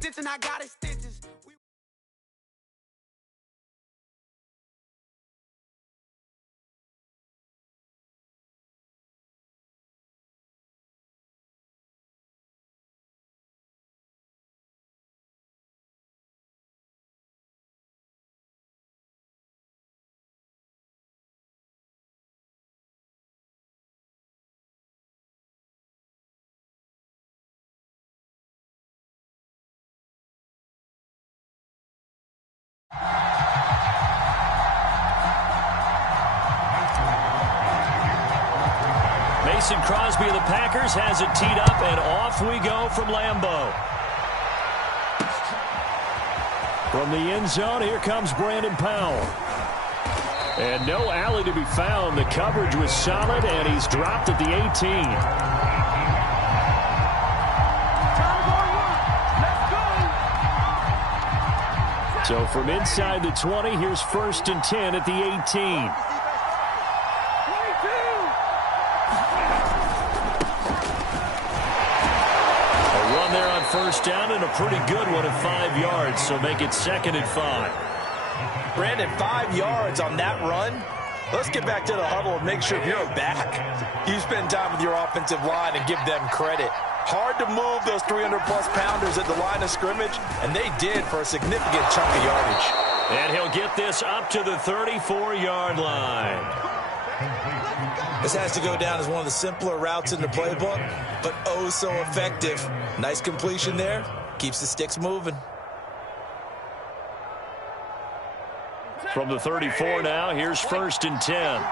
stitching, I got it stitches. Mason Crosby of the Packers has it teed up, and off we go from Lambeau. From the end zone, here comes Brandon Powell. And no alley to be found. The coverage was solid, and he's dropped at the 18. So from inside the 20, here's 1st and 10 at the 18. A run there on 1st down, and a pretty good one at 5 yards, so make it 2nd and 5. Brandon, 5 yards on that run. Let's get back to the huddle and make sure if you're a back, you spend time with your offensive line and give them credit. Hard to move those 300-plus pounders at the line of scrimmage, and they did for a significant chunk of yardage. And he'll get this up to the 34-yard line. This has to go down as one of the simpler routes in the playbook, but oh so effective. Nice completion there. Keeps the sticks moving. From the 34 now, here's 1st and 10.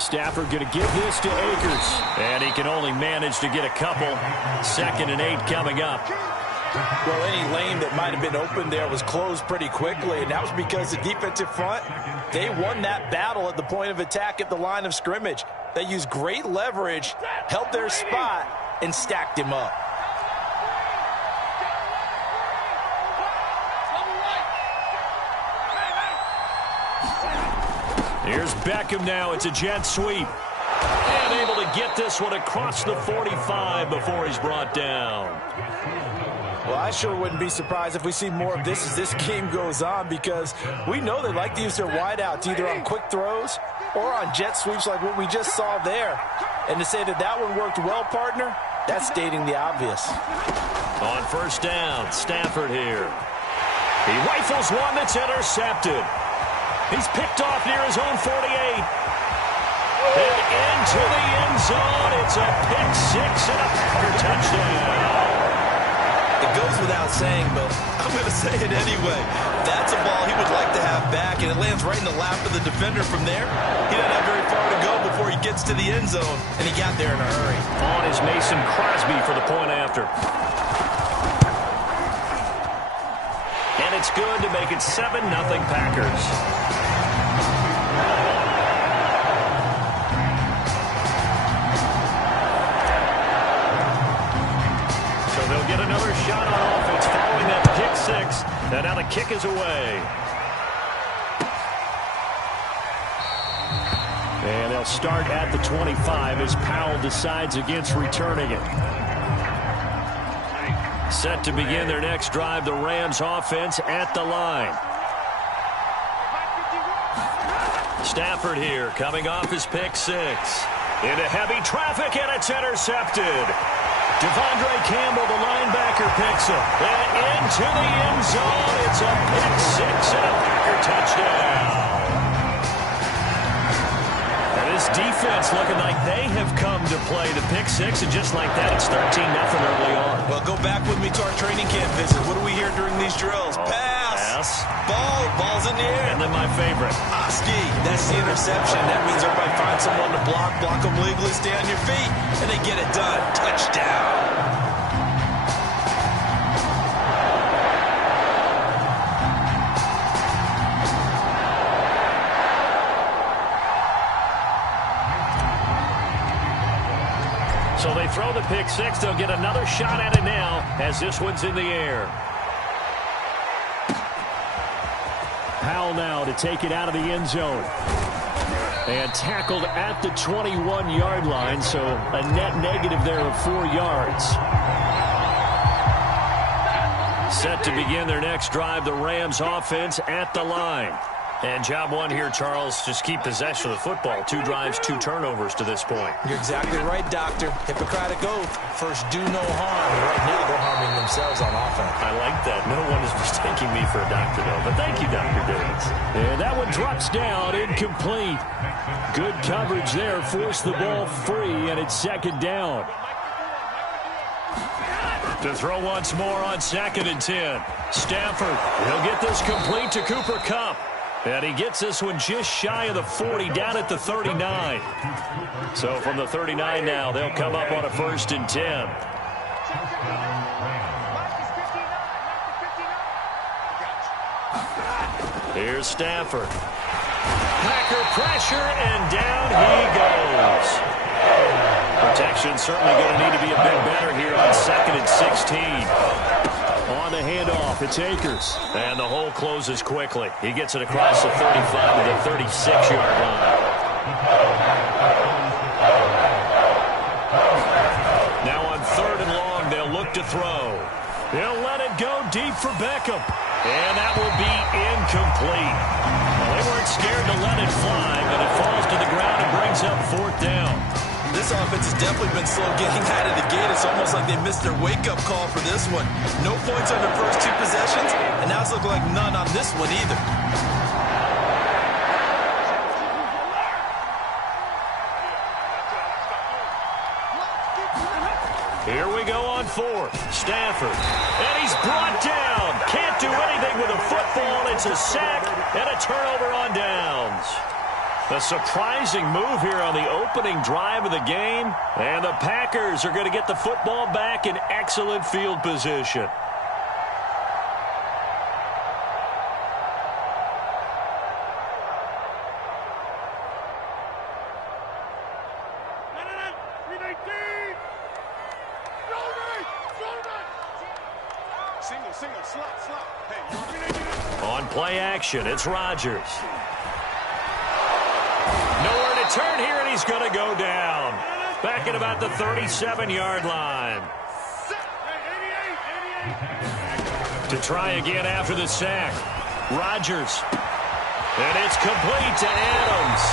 Stafford going to give this to Akers. And he can only manage to get a couple. 2nd and 8 coming up. Well, any lane that might have been open there was closed pretty quickly, and that was because the defensive front, they won that battle at the point of attack at the line of scrimmage. They used great leverage, held their spot, and stacked him up. Here's Beckham now. It's a jet sweep. And able to get this one across the 45 before he's brought down. Well, I sure wouldn't be surprised if we see more of this as this game goes on, because we know they like to use their wideouts either on quick throws or on jet sweeps like what we just saw there. And to say that that one worked well, partner, that's stating the obvious. On 1st down, Stafford here. He rifles one that's intercepted. He's picked off near his own 48. And into the end zone. It's a pick 6 and a Packer touchdown. It goes without saying, but I'm going to say it anyway. That's a ball he would like to have back, and it lands right in the lap of the defender from there. He doesn't have very far to go before he gets to the end zone, and he got there in a hurry. On is Mason Crosby for the point after. And it's good to make it 7-0 Packers. They'll get another shot on offense following that pick 6. And now the kick is away. And they'll start at the 25 as Powell decides against returning it. Set to begin their next drive, the Rams offense at the line. Stafford here coming off his pick 6. Into heavy traffic, and it's intercepted. Devondre Campbell, the linebacker, picks him. And into the end zone. It's a pick 6 and a Packer touchdown. And this defense looking like they have come to play the pick 6, and just like that, it's 13-0 early on. Well, go back with me to our training camp visit. What do we hear during these drills? Pass. Ball's in the air. And then my favorite. Oski, that's the interception. That means everybody finds someone to block them legally, stay on your feet, and they get it done. Touchdown. So they throw the pick 6. They'll get another shot at it now as this one's in the air. Powell now to take it out of the end zone. And tackled at the 21-yard line, so a net negative there of 4 yards. Set to begin their next drive, the Rams offense at the line. And job one here, Charles, just keep possession of the football. 2 drives, 2 turnovers to this point. You're exactly right, Doctor. Hippocratic oath. First, do no harm. Right now, they're harming themselves on offense. I like that. No one is mistaking me for a doctor, though. But thank you, Dr. Davis. And that one drops down, incomplete. Good coverage there. Forced the ball free, and it's second down. To throw once more on 2nd and 10. Stafford, he'll get this complete to Cooper Kupp. And he gets this one just shy of the 40, down at the 39. So from the 39 now, they'll come up on a 1st and 10. Here's Stafford. Packer pressure, and down he goes. Protection certainly going to need to be a bit better here on 2nd and 16. On the handoff, it's Akers. And the hole closes quickly. He gets it across the 35 to the 36-yard line. Now on 3rd and long, they'll look to throw. They'll let it go deep for Beckham. And that will be incomplete. They weren't scared to let it fly, but it falls to the ground and brings up 4th down. This offense has definitely been slow getting out of the gate. It's almost like they missed their wake-up call for this one. No points on their first 2 possessions, and now it's looking like none on this one either. Here we go on 4th. Stafford. And he's brought down. Can't do anything with a football. It's a sack and a turnover on downs. A surprising move here on the opening drive of the game. And the Packers are going to get the football back in excellent field position. On play action, it's Rodgers. Nowhere to turn here, and he's going to go down. Back at about the 37-yard line. To try again after the sack. Rodgers. And it's complete to Adams.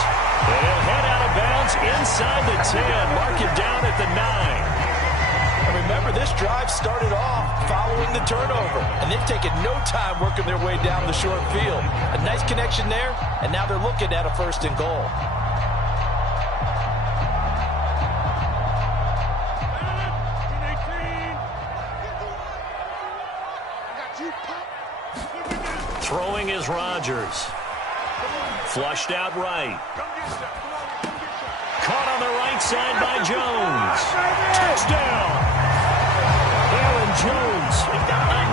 And he'll head out of bounds inside the 10. Mark it down at the 9. Remember, this drive started off following the turnover, and they've taken no time working their way down the short field. A nice connection there, and now they're looking at a 1st and goal. Throwing is Rodgers. Flushed out right. Caught on the right side by Jones. Touchdown! Aaron Jones, a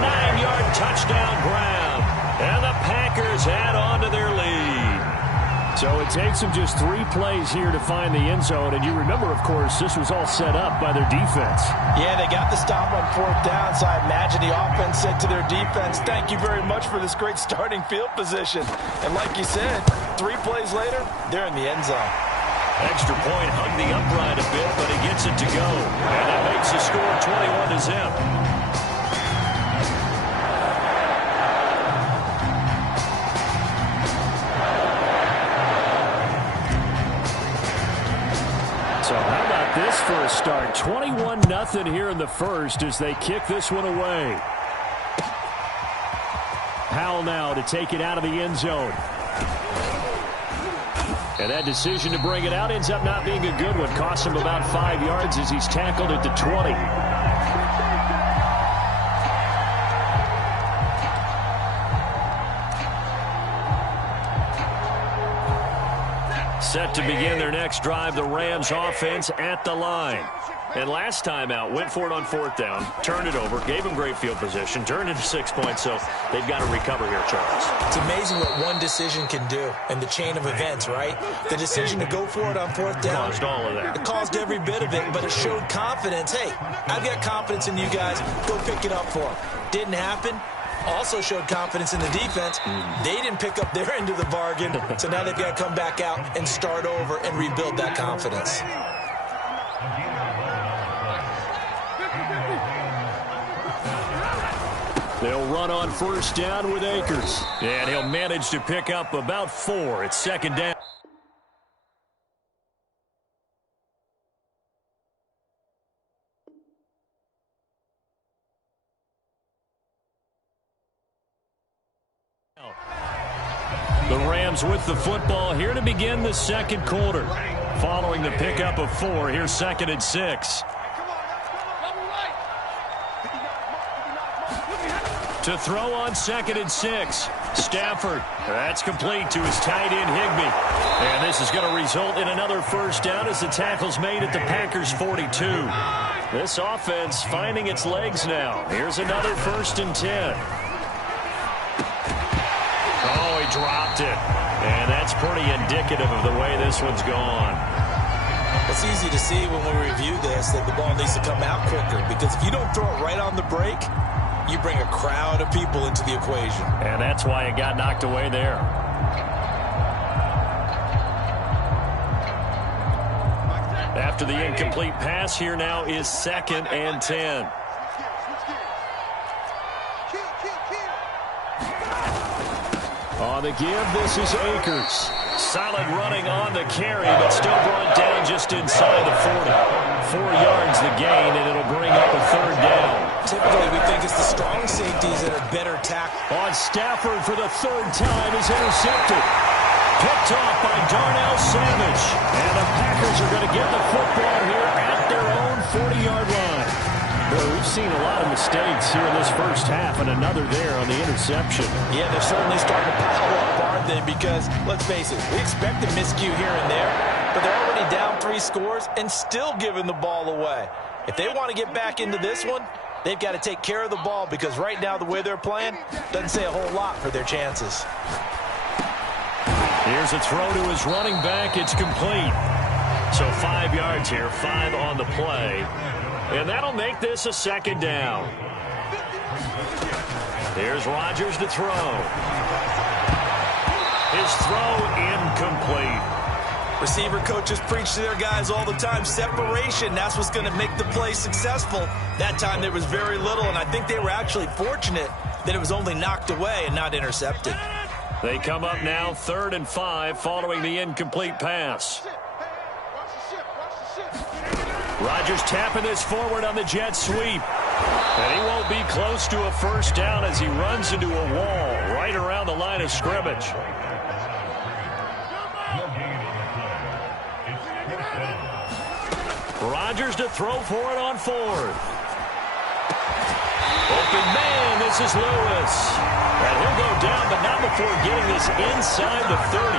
9-yard touchdown grab. And the Packers add on to their lead. So it takes them just 3 plays here to find the end zone. And you remember, of course, this was all set up by their defense. Yeah, they got the stop on 4th down, so I imagine the offense said to their defense, thank you very much for this great starting field position. And like you said, 3 plays later, they're in the end zone. Extra point hugged the upright a bit, but he gets it to go. And that makes the score 21-0. So how about this for a start? 21-0 here in the first as they kick this one away. Powell now to take it out of the end zone. And that decision to bring it out ends up not being a good one. Costs him about 5 yards as he's tackled at the 20. Set to begin their next drive, the Rams offense at the line. And last time out, went for it on 4th down, turned it over, gave him great field position, turned it to 6 points, so they've got to recover here, Charles. It's amazing what one decision can do in the chain of events, right? The decision to go for it on 4th down. Caused all of that. It caused every bit of it, but it showed confidence. Hey, I've got confidence in you guys. Go pick it up for them. Didn't happen. also showed confidence in the defense. They didn't pick up their end of the bargain, so now they've got to come back out and start over and rebuild that confidence. They'll run on first down with Akers. And he'll manage to pick up about 4. It's second down. The Rams with the football here to begin the second quarter. Following the pickup of 4, here's 2nd and 6. To throw on 2nd and 6. Stafford. That's complete to his tight end, Higbee. And this is going to result in another first down as the tackle's made at the Packers' 42. This offense finding its legs now. Here's another 1st and 10. Oh, he dropped it. And that's pretty indicative of the way this one's gone. It's easy to see when we review this that the ball needs to come out quicker, because if you don't throw it right on the break, you bring a crowd of people into the equation. And that's why it got knocked away there. After the incomplete pass, here now is 2nd and 10. On the give, this is Akers. Solid running on the carry, but still brought down just inside the 40. 4 yards the gain, and it'll bring up a 3rd down. Typically, we think it's the strong safeties that are better tackled. On Stafford for the 3rd time is intercepted. Picked off by Darnell Savage. And the Packers are going to get the football here at their own 40-yard line. Boy, we've seen a lot of mistakes here in this first half, and another there on the interception. Yeah, they're certainly starting to pile up, aren't they? Because, let's face it, we expect a miscue here and there, but they're already down 3 scores and still giving the ball away. If they want to get back into this one, they've got to take care of the ball, because right now the way they're playing doesn't say a whole lot for their chances. Here's a throw to his running back. It's complete. So 5 yards here, 5 on the play. And that'll make this a 2nd down. Here's Rodgers to throw. His throw incomplete. Receiver coaches preach to their guys all the time. Separation, that's what's going to make the play successful. That time there was very little, and I think they were actually fortunate that it was only knocked away and not intercepted. They come up now 3rd and 5 following the incomplete pass. Rodgers tapping this forward on the jet sweep. And he won't be close to a first down as he runs into a wall right around the line of scrimmage. Rodgers to throw for it on 4th. Open man, this is Lewis. And he'll go down, but not before getting this inside the 30.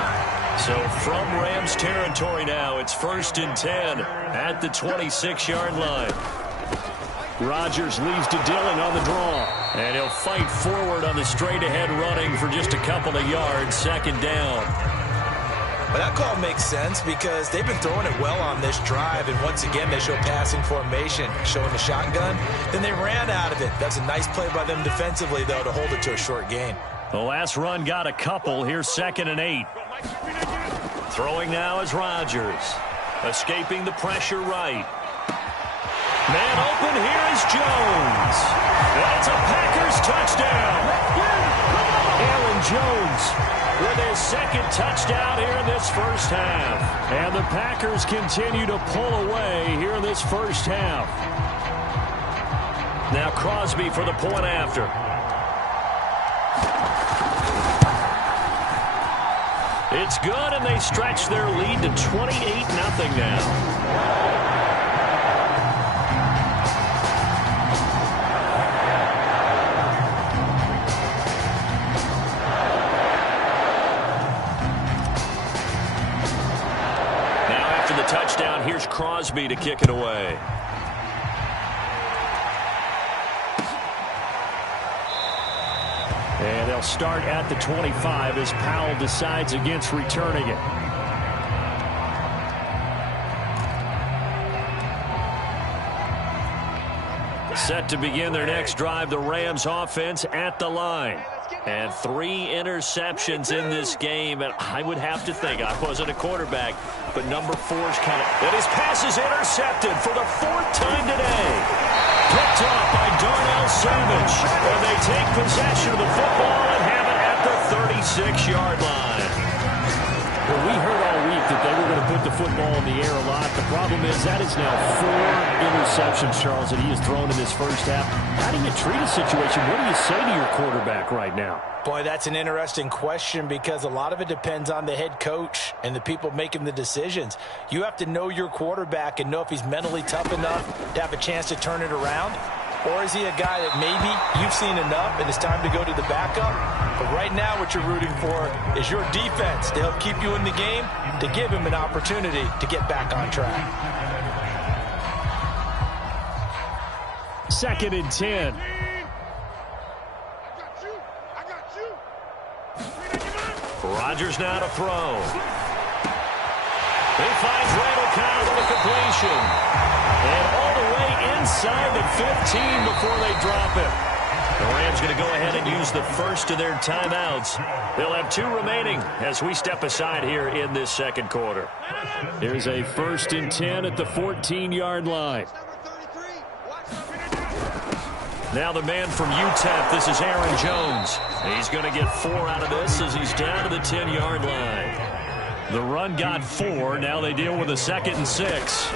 So from Rams territory now, it's 1st and 10 at the 26-yard line. Rodgers leaves to Dillon on the draw. And he'll fight forward on the straight-ahead running for just a couple of yards, 2nd down. But that call makes sense because they've been throwing it well on this drive, and once again they show passing formation, showing the shotgun. Then they ran out of it. That's a nice play by them defensively, though, to hold it to a short gain. The last run got a couple. Here's 2nd and 8. Throwing now is Rodgers. Escaping the pressure right. Man open, here is Jones. That's a Packers touchdown. Aaron Jones with his 2nd touchdown here in this first half. And the Packers continue to pull away here in this first half. Now Crosby for the point after. It's good, and they stretch their lead to 28-0 now. Now after the touchdown, here's Crosby to kick it away. And they'll start at the 25 as Powell decides against returning it. Set to begin their next drive, the Rams offense at the line. And 3 interceptions in this game. And I would have to think, I wasn't a quarterback, but number 4's kind of... And his pass is intercepted for the 4th time today. Picked off by Darnell Savage. And they take possession of the football and have it at the 36-yard line. Well, we heard all week that they were going to put the football in the air a lot. The problem is that is now 4 interceptions, Charles, that he has thrown in this first half. How do you treat a situation? What do you say to your quarterback right now? Boy, that's an interesting question because a lot of it depends on the head coach and the people making the decisions. You have to know your quarterback and know if he's mentally tough enough to have a chance to turn it around. Or is he a guy that maybe you've seen enough and it's time to go to the backup? But right now what you're rooting for is your defense to help keep you in the game, to give him an opportunity to get back on track. 2nd and 10. Rodgers now to throw. He finds Randall Cobb with a completion. And all the way inside the 15 before they drop it. The Rams going to go ahead and use the first of their timeouts. They'll have 2 remaining as we step aside here in this second quarter. There's a 1st and 10 at the 14-yard line. Now the man from UTEP, this is Aaron Jones. He's going to get 4 out of this as he's down to the 10-yard line. The run got 4. Now they deal with a 2nd and 6.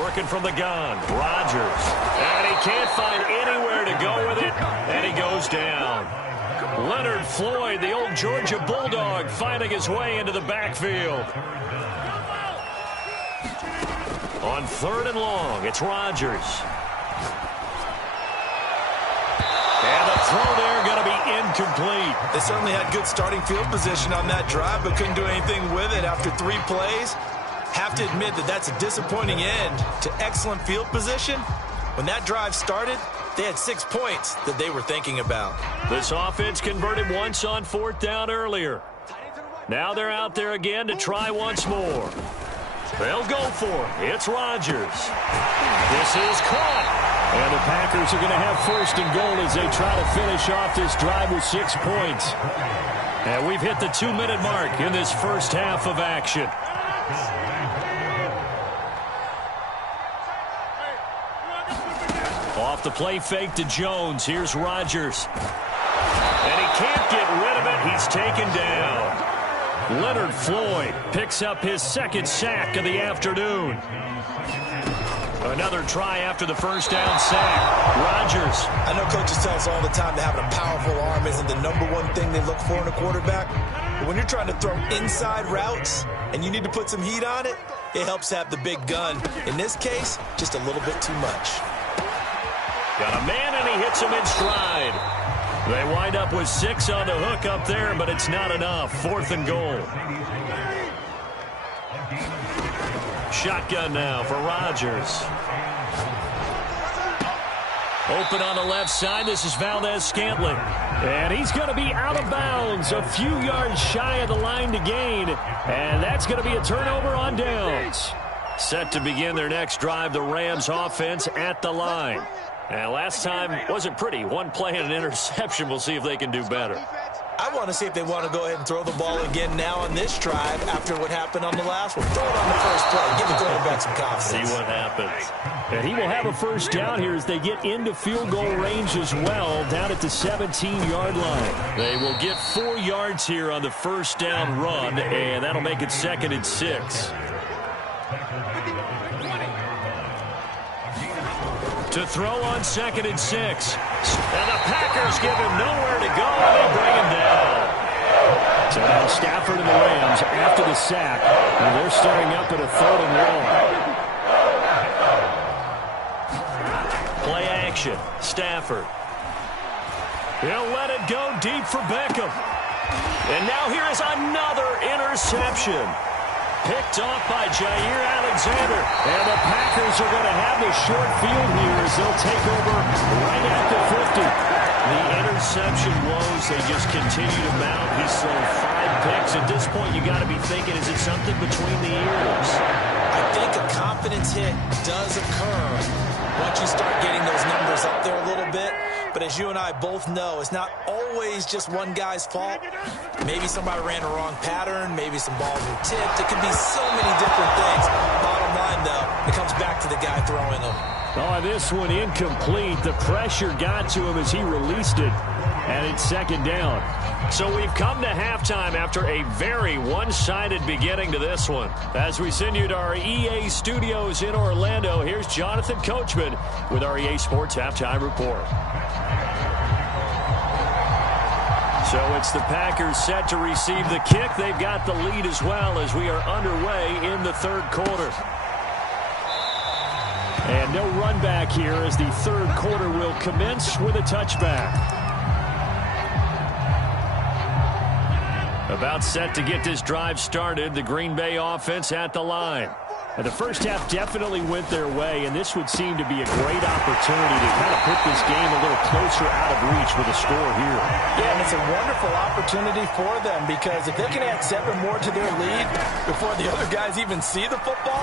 Working from the gun, Rodgers. And he can't find anywhere to go with it, and he goes down. Leonard Floyd, the old Georgia Bulldog, finding his way into the backfield. On 3rd and long, it's Rodgers. And the throw there going to be incomplete. They certainly had good starting field position on that drive, but couldn't do anything with it after 3 plays. Have to admit that that's a disappointing end to excellent field position. When that drive started, they had 6 points that they were thinking about. This offense converted once on 4th down earlier. Now they're out there again to try once more. They'll go for it. It's Rodgers. This is caught. And the Packers are going to have 1st and goal as they try to finish off this drive with 6 points. And we've hit the 2-minute mark in this first half of action. Off the play fake to Jones. Here's Rodgers. And he can't get rid of it. He's taken down. Leonard Floyd picks up his 2nd sack of the afternoon. Another try after the first down sack. Rodgers. I know coaches tell us all the time that having a powerful arm isn't the #1 thing they look for in a quarterback. But when you're trying to throw inside routes and you need to put some heat on it, it helps have the big gun. In this case, just a little bit too much. Got a man, and he hits him in stride. They wind up with 6 on the hook up there, but it's not enough. 4th and goal. Shotgun now for Rodgers. Open on the left side. This is Valdez-Scantling. And he's going to be out of bounds, a few yards shy of the line to gain. And that's going to be a turnover on downs. Set to begin their next drive, the Rams offense at the line. And last time wasn't pretty. 1 play and an interception. We'll see if they can do better. I want to see if they want to go ahead and throw the ball again now on this drive after what happened on the last one. Throw it on the first play. Give the quarterback some confidence. See what happens. And he will have a 1st down here as they get into field goal range as well, down at the 17-yard line. They will get 4 yards here on the 1st down run, and that'll make it 2nd and 6. To throw on 2nd and 6. And the Packers give him nowhere to go, and they bring him down. So now Stafford and the Rams after the sack, and they're starting up at a 3rd and long. Play action. Stafford. He'll let it go deep for Beckham. And now here is another interception. Picked off by Jair Alexander. And the Packers are going to have the short field here as they'll take over right at the 50. The interception woes, they just continue to mount. He's thrown 5 picks. At this point, you got to be thinking, is it something between the ears? I think a confidence hit does occur once you start getting those numbers up there a little bit. But as you and I both know, it's not always just one guy's fault. Maybe somebody ran a wrong pattern. Maybe some balls were tipped. It could be so many different things. Bottom line, though, it comes back to the guy throwing them. Oh, this one incomplete. The pressure got to him as he released it. And it's second down. So we've come to halftime after a very one-sided beginning to this one. As we send you to our EA studios in Orlando, here's Jonathan Coachman with our EA Sports Halftime Report. So it's the Packers set to receive the kick. They've got the lead as well as we are underway in the third quarter. And no run back here as the third quarter will commence with a touchback. About set to get this drive started, the Green Bay offense at the line. And the first half definitely went their way, and this would seem to be a great opportunity to kind of put this game a little closer out of reach with a score here. Yeah, and it's a wonderful opportunity for them because if they can add 7 more to their lead before the other guys even see the football,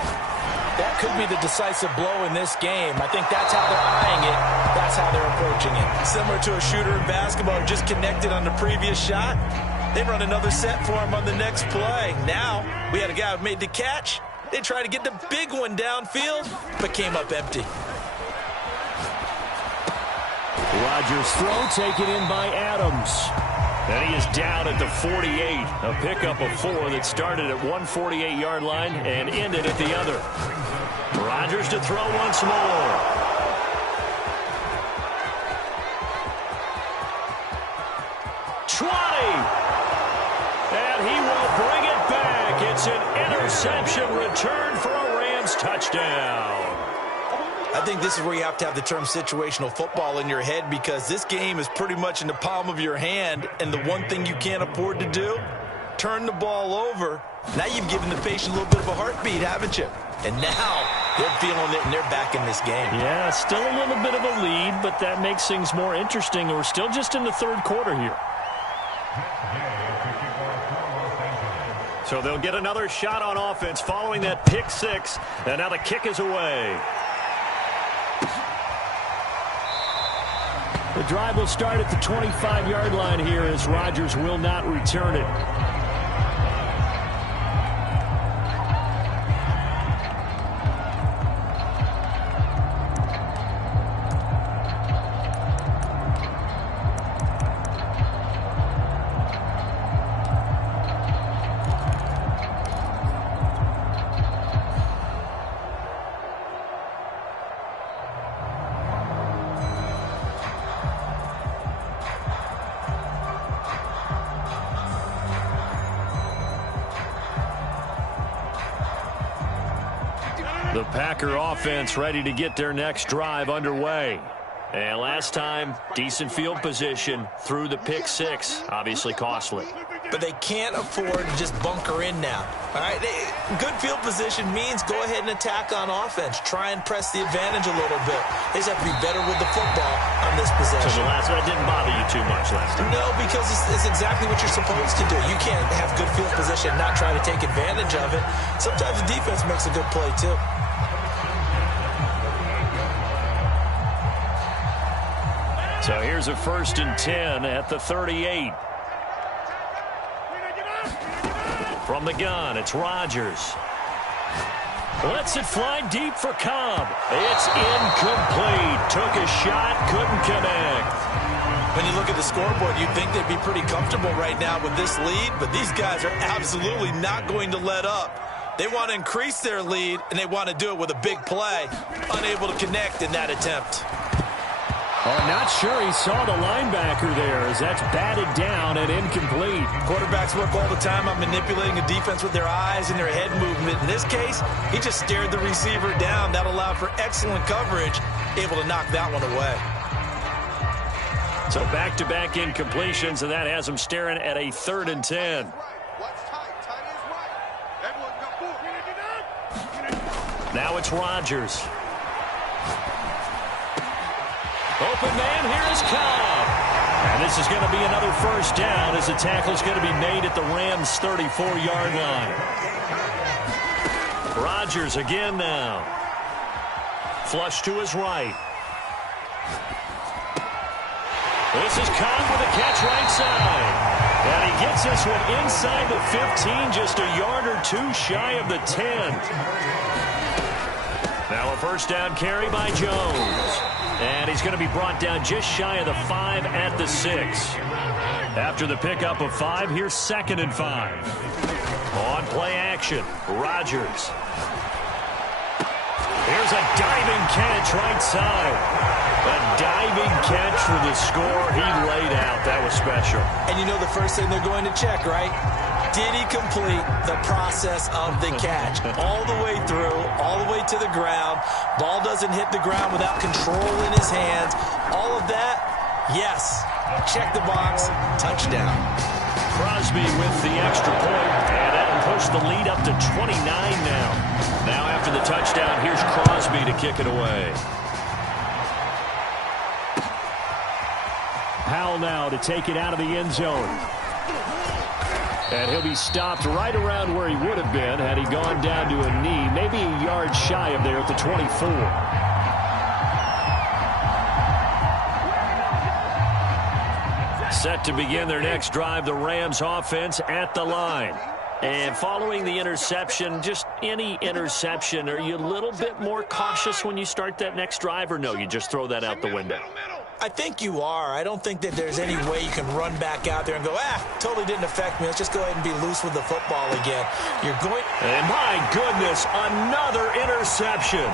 that could be the decisive blow in this game. I think that's how they're eyeing it. That's how they're approaching it. Similar to a shooter in basketball who just connected on the previous shot. They run another set for him on the next play. Now, we had a guy who made the catch. They tried to get the big one downfield, but came up empty. Rodgers' throw taken in by Adams. And he is down at the 48. A pickup of 4 that started at 148-yard line and ended at the other. Rodgers to throw once more. 20. And he will bring it back. It's an interception return for a Rams touchdown. I think this is where you have to have the term situational football in your head because this game is pretty much in the palm of your hand, and the one thing you can't afford to do, turn the ball over. Now you've given the patient a little bit of a heartbeat, haven't you? And now they're feeling it, and they're back in this game. Yeah, still a little bit of a lead, but that makes things more interesting. We're still just in the third quarter here. So they'll get another shot on offense following that pick 6, and now the kick is away. The drive will start at the 25-yard line here as Rodgers will not return it. The Packer offense ready to get their next drive underway. And last time, decent field position through the pick 6. Obviously costly. But they can't afford to just bunker in now. All right, good field position means go ahead and attack on offense. Try and press the advantage a little bit. They just have to be better with the football on this possession. So the last one didn't bother you too much last time? No, because it's exactly what you're supposed to do. You can't have good field position and not try to take advantage of it. Sometimes the defense makes a good play, too. So here's a 1st and 10 at the 38. From the gun, it's Rodgers. Lets it fly deep for Cobb. It's incomplete. Took a shot, couldn't connect. When you look at the scoreboard, you'd think they'd be pretty comfortable right now with this lead, but these guys are absolutely not going to let up. They want to increase their lead, and they want to do it with a big play. Unable to connect in that attempt. Oh, not sure he saw the linebacker there as that's batted down and incomplete. Quarterbacks work all the time on manipulating a defense with their eyes and their head movement. In this case, he just stared the receiver down. That allowed for excellent coverage, able to knock that one away. So back-to-back incompletions, and that has him staring at a 3rd and 10. Now it's Rodgers. Open man, here is Cobb. And this is going to be another 1st down as the tackle is going to be made at the Rams' 34-yard line. Rodgers again now. flush to his right. This is Cobb with a catch right side. And he gets this one inside the 15, just a yard or two shy of the 10. Now a first down carry by Jones. And he's going to be brought down just shy of the 5 at the 6. After the pickup of 5, here's 2nd and 5. On play action, Rodgers. Here's a diving catch right side. A diving catch for the score. He laid out. That was special. And you know the first thing they're going to check, right? Did he complete the process of the catch? All the way through, all the way to the ground. Ball doesn't hit the ground without control in his hands. All of that, yes. Check the box. Touchdown. Crosby with the extra point, and that'll push the lead up to 29 now. Now after the touchdown, here's Crosby to kick it away. Powell now to take it out of the end zone. And he'll be stopped right around where he would have been had he gone down to a knee, maybe a yard shy of there at the 24. Set to begin their next drive, the Rams offense at the line. And following the interception, just any interception, are you a little bit more cautious when you start that next drive, or no, you just throw that out the window? I think you are. I don't think that there's any way you can run back out there and go, totally didn't affect me. Let's just go ahead and be loose with the football again. You're going... And my goodness, another interception.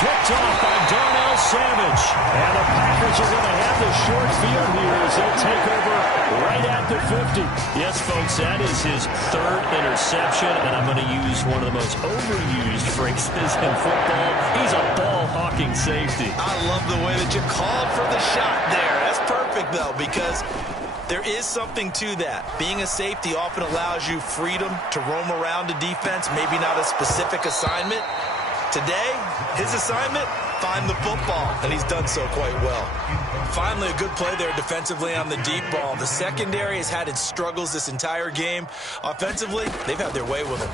Picked off by Darnell Savage. And the Packers are going to have the short field here as they'll take over right at the 50. Yes, folks, that is his 3rd interception, and I'm going to use one of the most overused phrases in football. He's a ball-hawking safety. I love the way that you called for the shot there. That's perfect, though, because there is something to that. Being a safety often allows you freedom to roam around the defense, maybe not a specific assignment. Today, his assignment, find the football, and he's done so quite well. Finally, a good play there defensively on the deep ball. The secondary has had its struggles this entire game. Offensively, they've had their way with him.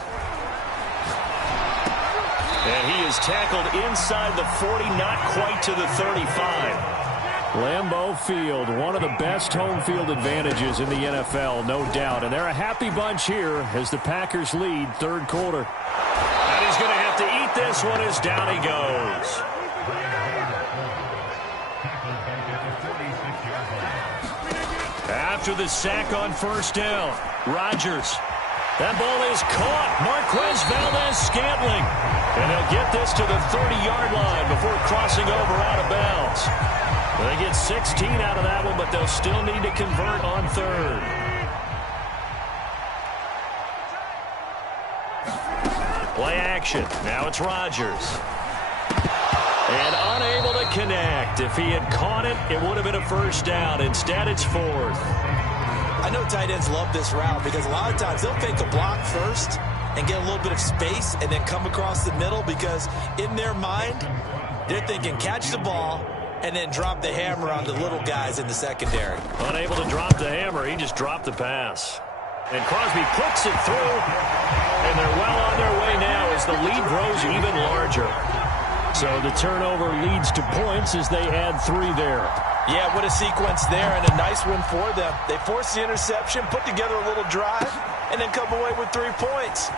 And he is tackled inside the 40, not quite to the 35. Lambeau Field, one of the best home field advantages in the NFL, no doubt. And they're a happy bunch here as the Packers lead 3rd quarter. And he's going to have to eat this one as down he goes. After the sack on first down, Rodgers. That ball is caught. Marquez Valdes-Scantling. And they'll get this to the 30-yard line before crossing over out of bounds. They get 16 out of that one, but they'll still need to convert on 3rd. Play action. Now it's Rodgers. And unable to connect. If he had caught it, it would have been a first down. Instead, it's 4th. I know tight ends love this route because a lot of times they'll fake a block first and get a little bit of space and then come across the middle because in their mind, they're thinking catch the ball and then drop the hammer on the little guys in the secondary. Unable to drop the hammer, he just dropped the pass. And Crosby puts it through, and they're well on their way now as the lead grows even larger. So the turnover leads to points as they add 3 there. Yeah, what a sequence there, and a nice one for them. They force the interception, put together a little drive, and then come away with 3 points.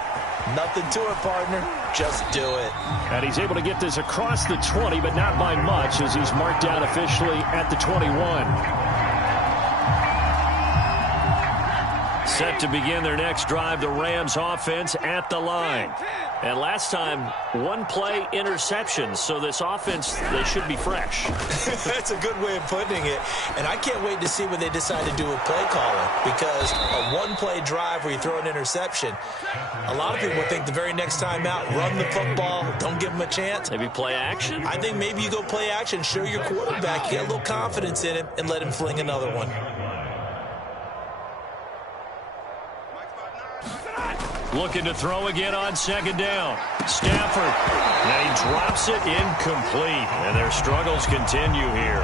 Nothing to it, partner. Just do it. And he's able to get this across the 20, but not by much as he's marked down officially at the 21. Set to begin their next drive, the Rams offense at the line. And last time, 1-play interception, so this offense, they should be fresh. That's a good way of putting it. And I can't wait to see when they decide to do a play calling, because a 1-play drive where you throw an interception, a lot of people think the very next time out, run the football, don't give them a chance. Maybe play action? I think maybe you go play action, show your quarterback, get a little confidence in him, and let him fling another one. Looking to throw again on 2nd down. Stafford. And he drops it incomplete. And their struggles continue here.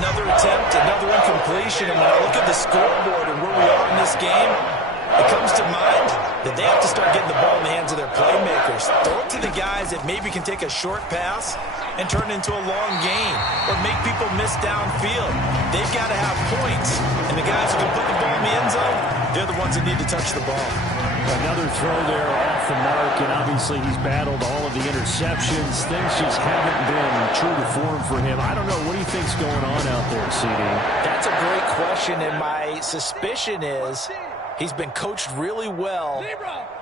Another attempt, another incompletion. And when I look at the scoreboard and where we are in this game, it comes to mind that they have to start getting the ball in the hands of their playmakers. Throw it to the guys that maybe can take a short pass and turn it into a long gain or make people miss downfield. They've got to have points, and the guys who can put the ball in the end zone, they're the ones that need to touch the ball. Another throw there off the mark, and obviously he's battled all of the interceptions. Things just haven't been true to form for him. I don't know. What do you think's going on out there, CD? That's a great question, and my suspicion is he's been coached really well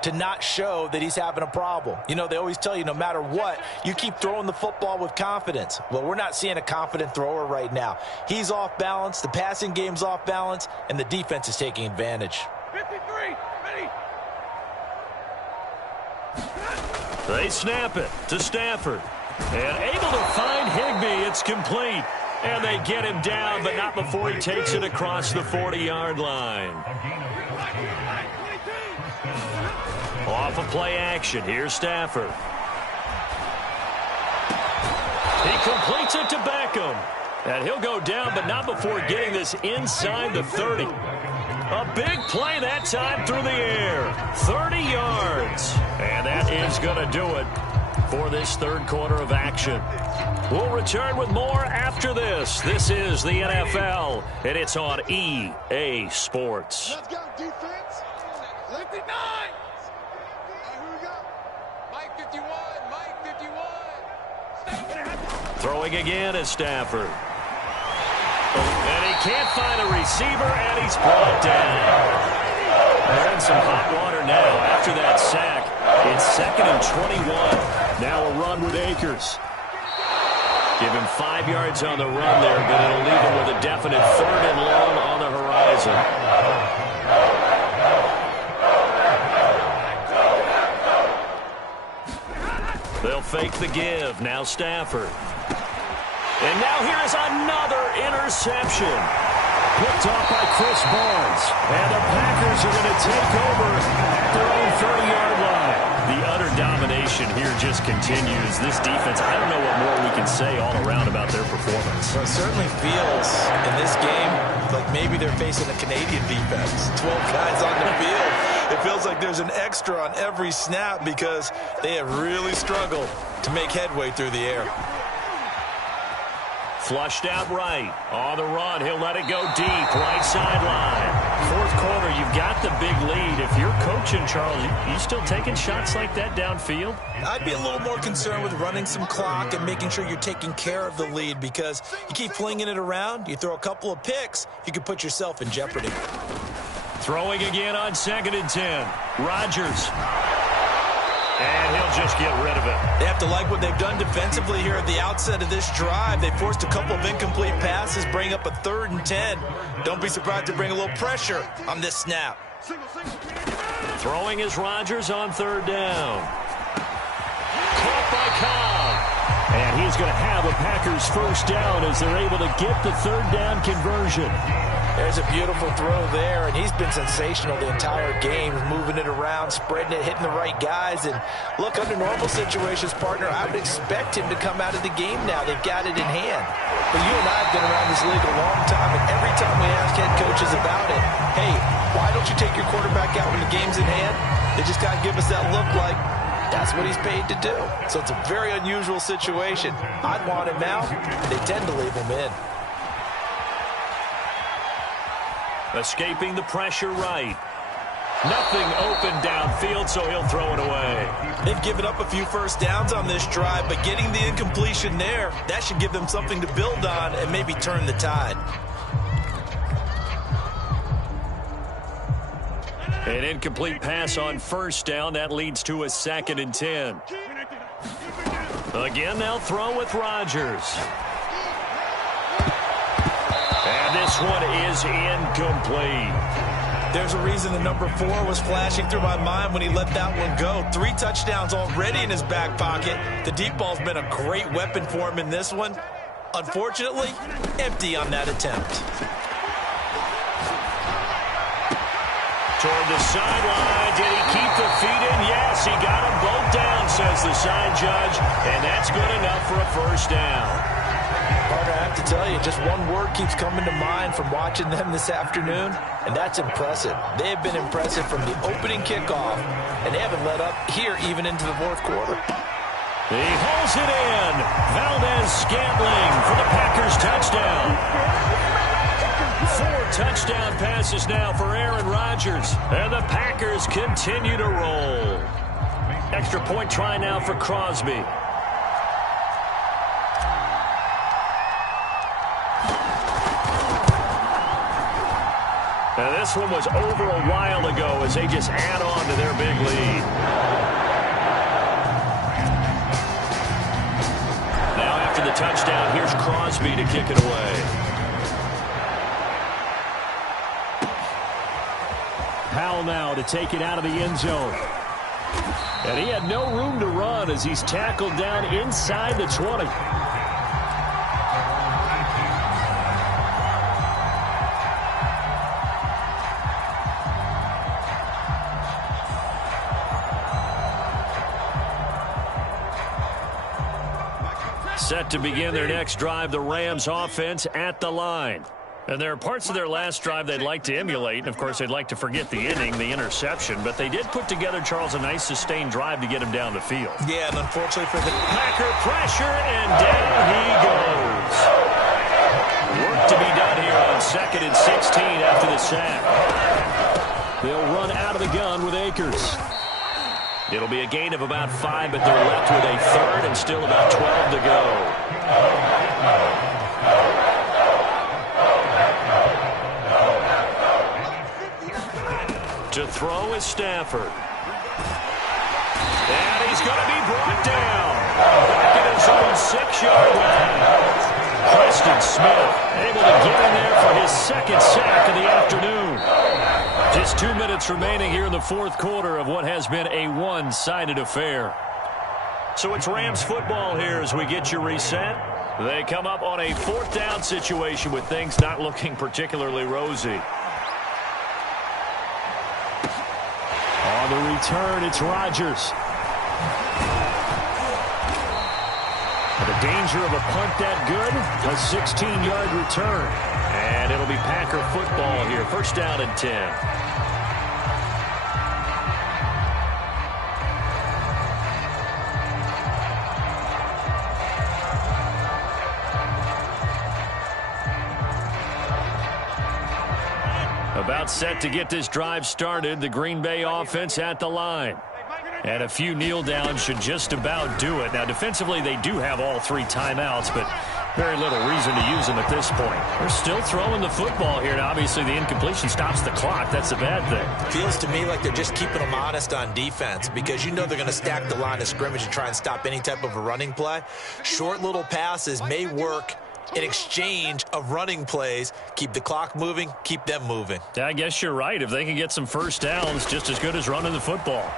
to not show that he's having a problem. You know, they always tell you no matter what, you keep throwing the football with confidence. Well, we're not seeing a confident thrower right now. He's off balance, the passing game's off balance, and the defense is taking advantage. 53, ready. They snap it to Stafford. And able to find Higbee. It's complete. And they get him down, but not before he takes it across the 40-yard line. Off of play action. Here's Stafford. He completes it to Beckham. And he'll go down, but not before getting this inside the 30. A big play that time through the air. 30 yards. And that is going to do it for this third quarter of action. We'll return with more after this. This is the NFL, and it's on EA Sports. Let's go, defense. 59. Here we go. Mike 51. Mike 51. Throwing again is Stafford. And he can't find a receiver, and he's brought down. They're in some hot water now after that sack. It's 2nd and 21. Now a run with Akers. Give him 5 yards on the run there, but it'll leave him with a definite 3rd and long on the horizon. They'll fake the give. Now Stafford. And now here is another interception. Picked off by Chris Barnes. And the Packers are going to take over at their own 30-yard line. The utter domination here just continues. This defense, I don't know what more we can say all around about their performance. Well, it certainly feels in this game like maybe they're facing a Canadian defense. 12 guys on the field. It feels like there's an extra on every snap because they have really struggled to make headway through the air. Flushed out right. On the run, he'll let it go deep. Right sideline. Fourth quarter, you've got the big lead. If you're coaching, Charles, you still taking shots like that downfield? I'd be a little more concerned with running some clock and making sure you're taking care of the lead because you keep flinging it around, you throw a couple of picks, you can put yourself in jeopardy. Throwing again on 2nd and 10. Rodgers. And he'll just get rid of it. They have to like what they've done defensively here at the outset of this drive. They forced a couple of incomplete passes, bring up a 3rd and 10. Don't be surprised to bring a little pressure on this snap. Throwing is Rodgers on 3rd down. Caught by Cobb. And he's going to have a Packers first down as they're able to get the 3rd down conversion. There's a beautiful throw there, and he's been sensational the entire game, moving it around, spreading it, hitting the right guys. And look, under normal situations, partner, I would expect him to come out of the game now. They've got it in hand. But you and I have been around this league a long time, and every time we ask head coaches about it, hey, why don't you take your quarterback out when the game's in hand? They just got to give us that look like that's what he's paid to do. So it's a very unusual situation. I'd want him out. They tend to leave him in. Escaping the pressure right. Nothing open downfield, so he'll throw it away. They've given up a few first downs on this drive, but getting the incompletion there, that should give them something to build on and maybe turn the tide. An incomplete pass on 1st down. That leads to a 2nd and 10. Again, they'll throw with Rodgers. And this one is incomplete. There's a reason the number 4 was flashing through my mind when he let that one go. 3 touchdowns already in his back pocket. The deep ball's been a great weapon for him in this one. Unfortunately, empty on that attempt. Toward the sideline. Did he keep the feet in? Yes, he got them both down, says the side judge. And that's good enough for a first down. Partner, I have to tell you, just one word keeps coming to mind from watching them this afternoon, and that's impressive. They have been impressive from the opening kickoff, and they haven't let up here even into the fourth quarter. He hauls it in. Valdez-Scantling for the Packers touchdown. 4 touchdown passes now for Aaron Rodgers. And the Packers continue to roll. Extra point try now for Crosby. Now this one was over a while ago as they just add on to their big lead. Now after the touchdown, here's Crosby to kick it away. Powell now to take it out of the end zone. And he had no room to run as he's tackled down inside the 20. Set to begin their next drive, the Rams offense at the line. And there are parts of their last drive they'd like to emulate. And, of course, they'd like to forget the inning, the interception. But they did put together, Charles, a nice sustained drive to get him down the field. Yeah, and unfortunately for the Packer pressure, and down he goes. Work to be done here on 2nd and 16 after the sack. They'll run out of the gun with Akers. It'll be a gain of about 5, but they're left with a 3rd and still about 12 to go. To throw is Stafford. And he's going to be brought down. Back at his own 6-yard line. Preston Smith able to get in there for his 2nd sack of the afternoon. Just 2 minutes remaining here in the fourth quarter of what has been a one-sided affair. So it's Rams football here as we get you reset. They come up on a 4th down situation with things not looking particularly rosy. On the return, it's Rodgers. The danger of a punt that good, a 16-yard return. And it'll be Packer football here. 1st down and 10. About set to get this drive started. The Green Bay offense at the line. And a few kneel downs should just about do it. Now, defensively, they do have all 3 timeouts, but very little reason to use them at this point. They're still throwing the football here. Now, obviously, the incompletion stops the clock. That's a bad thing. feels to me like they're just keeping them honest on defense because you know they're going to stack the line of scrimmage and try and stop any type of a running play. Short little passes may work in exchange of running plays. Keep the clock moving, keep them moving. I guess you're right. If they can get some 1st downs, just as good as running the football.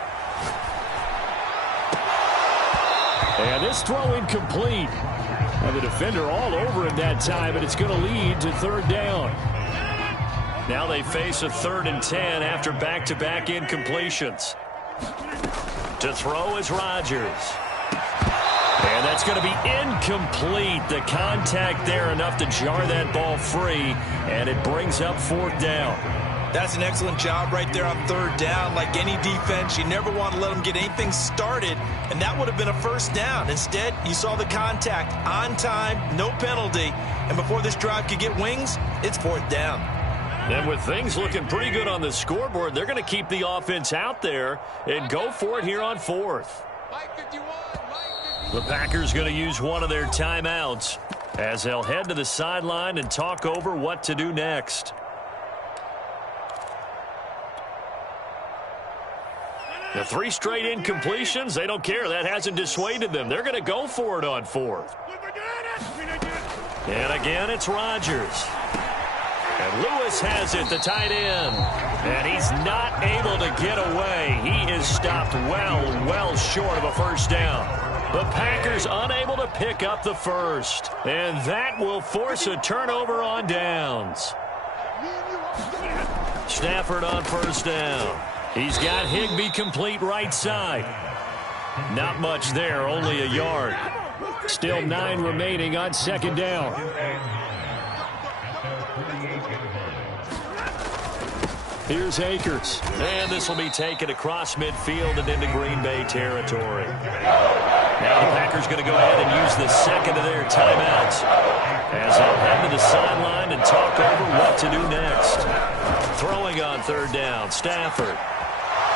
And this throw incomplete. Now the defender all over him that time, but it's going to lead to 3rd down. Now they face a 3rd and 10 after back-to-back incompletions. To throw is Rodgers. And that's going to be incomplete. The contact there enough to jar that ball free, and it brings up 4th down. That's an excellent job right there on 3rd down. Like any defense, you never want to let them get anything started, and that would have been a 1st down. Instead, you saw the contact on time, no penalty, and before this drive could get wings, it's 4th down. And with things looking pretty good on the scoreboard, they're going to keep the offense out there and go for it here on 4th. The Packers going to use one of their timeouts as they'll head to the sideline and talk over what to do next. The 3 straight incompletions, they don't care. That hasn't dissuaded them. They're going to go for it on 4th. And again, it's Rodgers. And Lewis has it, the tight end. And he's not able to get away. He is stopped well short of a 1st down. The Packers unable to pick up the 1st. And that will force a turnover on downs. Stafford on 1st down. He's got Higbee complete right side. Not much there, only a yard. Still 9 remaining on second down. Here's Akers. And this will be taken across midfield and into Green Bay territory. Now the Packers going to go ahead and use the second of their timeouts as they'll head to the sideline and talk over what to do next. Throwing on third down, Stafford.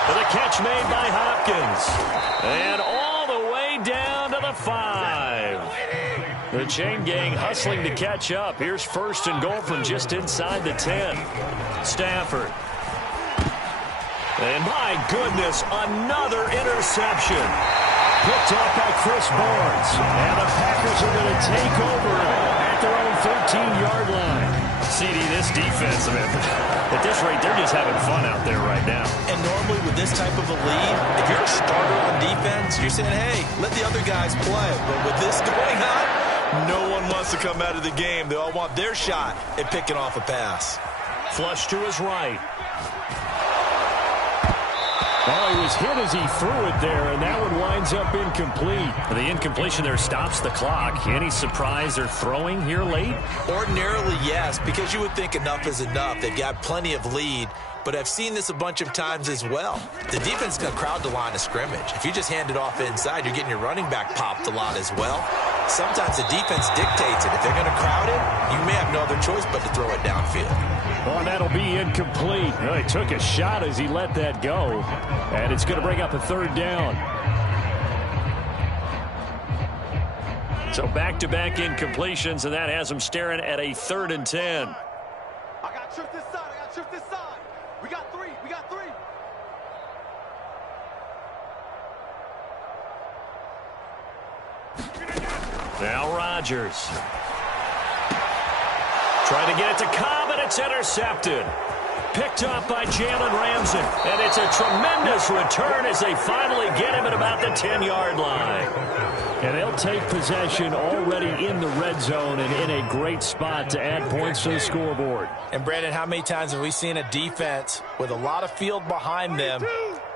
For the catch made by Hopkins. And all the way down to the 5. The chain gang hustling to catch up. Here's first and goal from just inside the 10. Stafford. And my goodness, another interception. Picked off by Chris Barnes. And the Packers are going to take over at their own 13-yard line. CD, this defense, man, at this rate, they're just having fun out there right now. And normally with this type of a lead, if you're a starter on defense, you're saying, hey, let the other guys play. But with this going on, no one wants to come out of the game. They all want their shot at picking off a pass. Flush to his right. Oh, he was hit as he threw it there, and that one winds up incomplete. The incompletion there stops the clock. Any surprise they're throwing here late? Ordinarily, yes, because you would think enough is enough. They've got plenty of lead, but I've seen this a bunch of times as well. The defense is going to crowd the line of scrimmage. If you just hand it off inside, you're getting your running back popped a lot as well. Sometimes the defense dictates it. If they're going to crowd it, you may have no other choice but to throw it downfield. Well, that'll be incomplete. Well, he took a shot as he let that go. And it's going to bring up a third down. So back-to-back incompletions, and that has them staring at a 3rd and 10. I got to shift this side. I got to shift this side. We got 3. We got 3. Now Rodgers. Trying to get it to Cobb, and it's intercepted. Picked off by Jalen Ramsey. And it's a tremendous return as they finally get him at about the 10-yard line. And they'll take possession already in the red zone and in a great spot to add points to the scoreboard. And, Brandon, how many times have we seen a defense with a lot of field behind them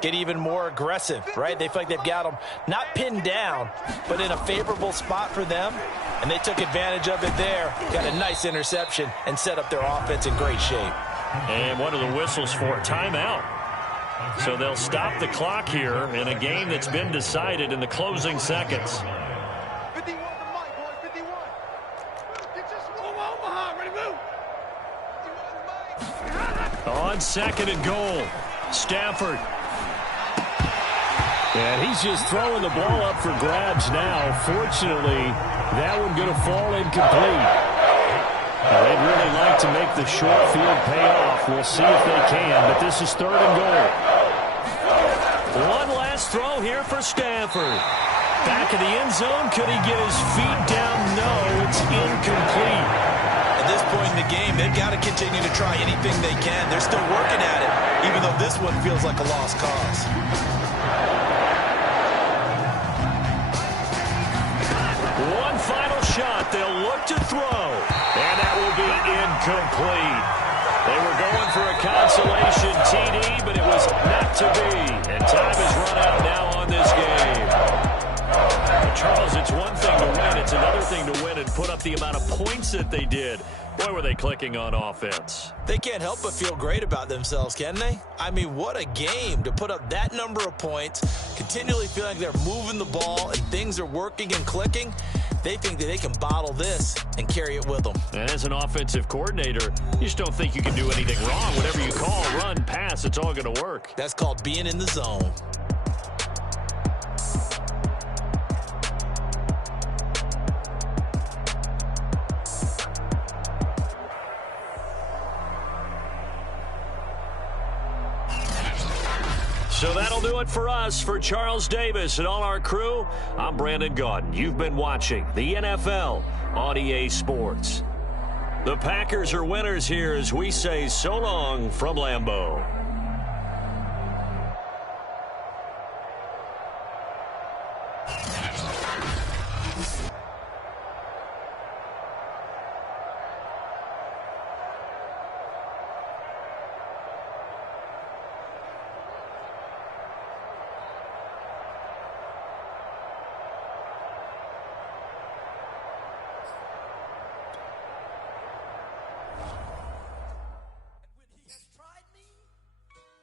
get even more aggressive, right? They feel like they've got them not pinned down, but in a favorable spot for them. And they took advantage of it there, got a nice interception, and set up their offense in great shape. And what are the whistles for? Timeout. So they'll stop the clock here in a game that's been decided in the closing seconds. 51 to Mike, boys. 51. Get just move on behind. Ready, move. 51 to Mike. On second and goal, Stafford. And he's just throwing the ball up for grabs now. Fortunately, that one going to fall incomplete. They'd really like to make the short field pay off. We'll see if they can, but this is 3rd and goal. One last throw here for Stafford. Back in the end zone. Could he get his feet down? No, it's incomplete. At this point in the game, they've got to continue to try anything they can. They're still working at it, even though this one feels like a lost cause. One final shot. They'll look to throw. And that will be incomplete. They were going for a consolation TD, but it was not to be. And time has run out now on this game. Charles, it's one thing to win. It's another thing to win and put up the amount of points that they did. Boy, were they clicking on offense. They can't help but feel great about themselves, can they? I mean, what a game to put up that number of points, continually feeling like they're moving the ball and things are working and clicking. They think that they can bottle this and carry it with them. And as an offensive coordinator, you just don't think you can do anything wrong. Whatever you call, run, pass, it's all going to work. That's called being in the zone. So that'll do it for us. For Charles Davis and all our crew, I'm Brandon Gaudin. You've been watching the NFL on EA Sports. The Packers are winners here as we say so long from Lambeau.